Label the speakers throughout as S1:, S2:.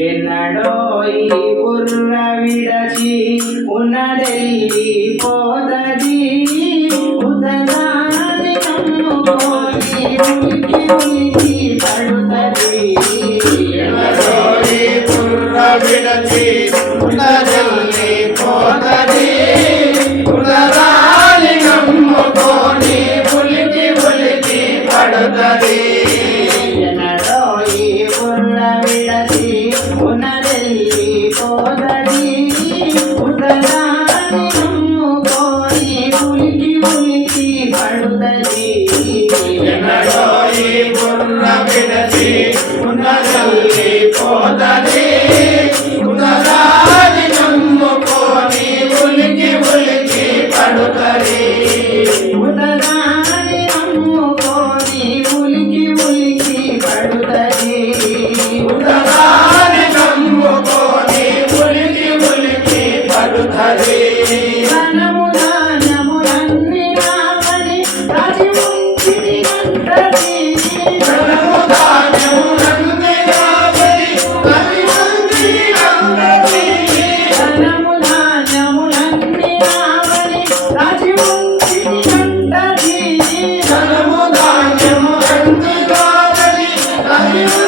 S1: ఎన్నడో ఈ పుల్ల విడచి
S2: ఉన్నదై పోతది. ఉదరాని నమ్ముకోని
S1: ఉనికి ఉనికి పడుతది
S2: ఎన్నడో ఈ పుల్ల విడచి ఉన్నదై పోతది.
S1: ఉనికి ఉనికి పడుతుంది
S2: ఎన్నడో ఈ పున్న విడచి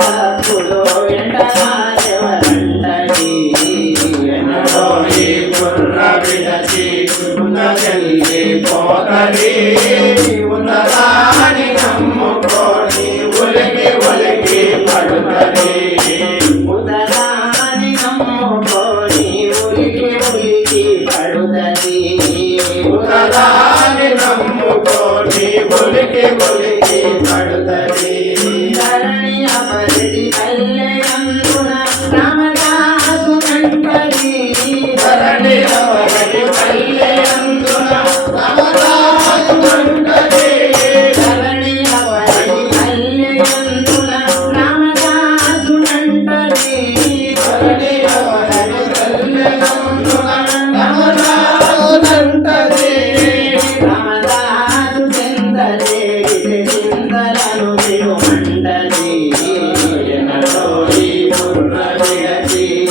S2: bajo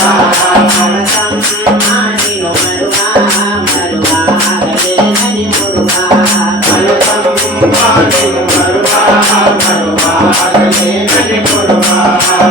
S2: Thank
S1: you.